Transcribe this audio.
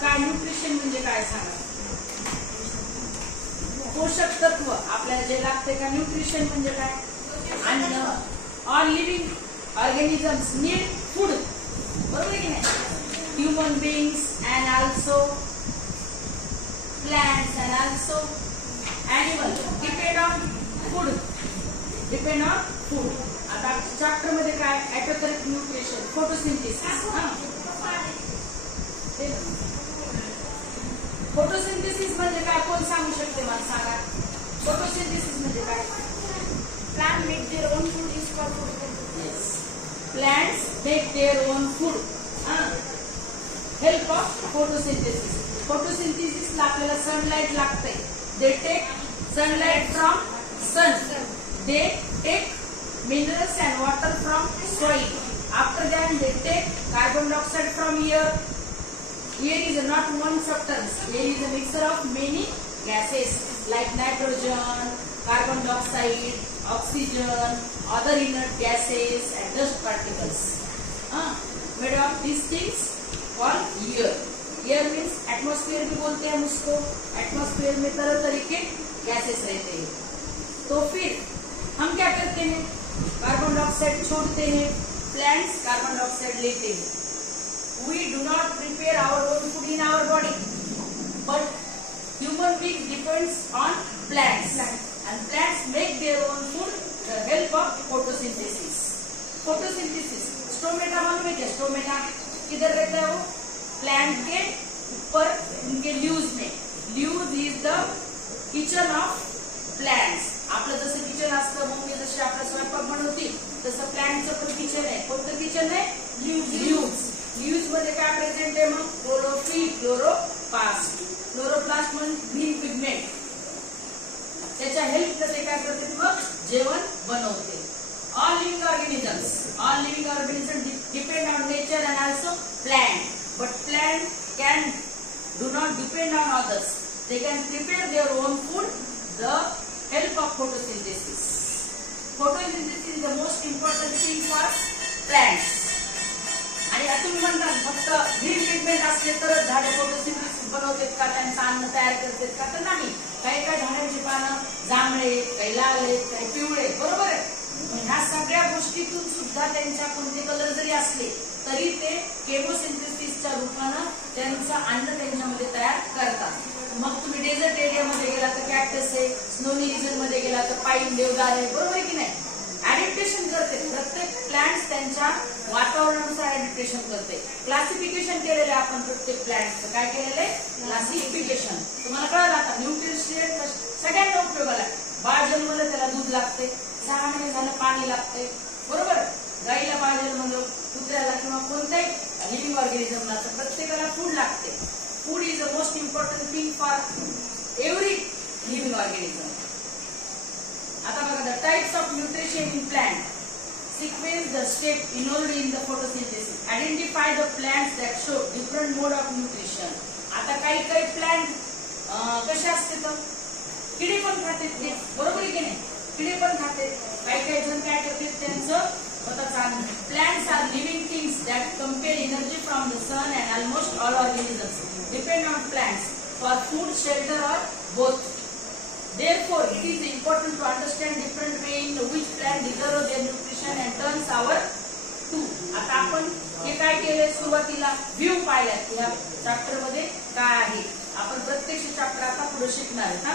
काय न्यूट्रिशन म्हणजे काय सांगा? पोषक तत्व आपल्याला जे लागते का? न्यूट्रिशन म्हणजे काय? अन्न. All living organisms need food, बरोबर की नाही? Human beings and also plants and also animal depend on food, depend on food. आता चॅप्टर मध्ये काय? ॲटोथेरिक न्यूट्रिशन, फोटोसिंथेसिस. फोटोसिंथेसिस म्हणजे काय? कोण सांगू शकते मला? सांगा. फोटोसिंथेसिस म्हणजे काय? Plant make their own food is called photosynthesis. Yes. Plants make their own food. Help of photosynthesis. Photosynthesis ला आपल्याला सनलाइट लागते. They take sunlight from sun. They take minerals and water from soil. After that they take carbon dioxide from air. Air is not one substance. Air is a mixture of many gases like nitrogen, carbon dioxide, oxygen, other inert gases and dust particles. Made of these things called air. Air means atmosphere भी बोलते हैं हम उसको. Atmosphere में तरह तरह के gases रहते हैं. तो फिर हम क्या करते हैं? कार्बन डाइऑक्साइड छोड़ते हैं, प्लांट्स कार्बन डाइऑक्साइड लेते हैं. We do not prepare our own food in our body, but human beings depends on plants. And plants make their own food with the help of photosynthesis. Photosynthesis. Stomata मालूम है क्या? Stomata किधर रहता है? वो plant के ऊपर उनके leaves में. Leaves is the kitchen of plants. आपलं जसं किचन असतं, मम्मी जशी आपला स्वयंपाक बनवती तसं प्लांटचं पण किचन आहे. कोणतं किचन आहे? लीव्स. लीव्स मध्ये काय प्रेझेंट आहे? मग क्लोरोफिल, क्लोरोप्लास्ट. क्लोरोप्लास्ट म्हणजे ग्रीन पिगमेंट. त्याच्या हेल्प ते काय करते? मग जेवण बनवते. All living organisms depend on nature and also plant, but plant can do not depend on others. They can prepare their own food the help of photosynthesis. Photosynthesis is the most important thing for plants. आणि तुम्ही म्हणता फक्त green pigment असले तरच झाडे photosynthesis बनवतात का? त्यांचं अन्न तयार करतात का? तर नाही. काही काही झाडांची पानं जांभळे, काही लाल आहेत, काही पिवळे, बरोबर आहे. ह्या सगळ्या गोष्टीतून सुद्धा त्यांच्या कोणते कलर जरी असले तरी ते केमोसिंथेसिसच्या रूपानं त्यांचं अन्न त्यांच्यामध्ये तयार करतात. मग तुम्ही डेझर्ट एरियामध्ये गेला तर कॅक्टस आहे, स्नोनी रिजन मध्ये गेला तर पाईन, देवदार आहे, बरोबर आहे की नाही? ऍडिप्टेशन करते. प्रत्येक प्लांट्स त्यांच्या वातावरणानुसार ऍडिप्टेशन करते. क्लासिफिकेशन केलेलं आहे आपण प्रत्येक प्लांट्सचं. काय केलेलं आहे? क्लासिफिकेशन. तुम्हाला कळलं आता? न्यूट्रिशन सगळ्यांना उपयोगाला. बाळ जन्मलं त्याला दूध लागते, 6 महिने झालं पाणी लागते, बरोबर? गाईला बाळ जन्मलं, कुत्र्याला किंवा कोणत्याही लिव्हिंग ऑर्गॅनिझमला तर प्रत्येकाला फूड लागते. Food is the most important thing for every living organism. आता बघा, the types of nutrition in plant. Sequence the step involved in the photosynthesis. Identify the plants that show different mode of nutrition. आता काही काही plant कसे असते तर किडे पण खाते ते, बरोबर आहे की नाही? किडे पण खाते. काही काही जण काय करते? त्यांचं स्वतःचा अन्न. Plants are living things that compare energy from the sun and almost all organisms depend on plants for food, shelter और both. Therefore, it is important to understand different way in which plant deserve their nutrition and turns our to. आता आपण हे काय केले? सुरुवातीला view पाहिला की या चॅप्टर मध्ये काय आहे. आपण प्रत्यक्ष चॅप्टर आता पुढे शिकणार आहे.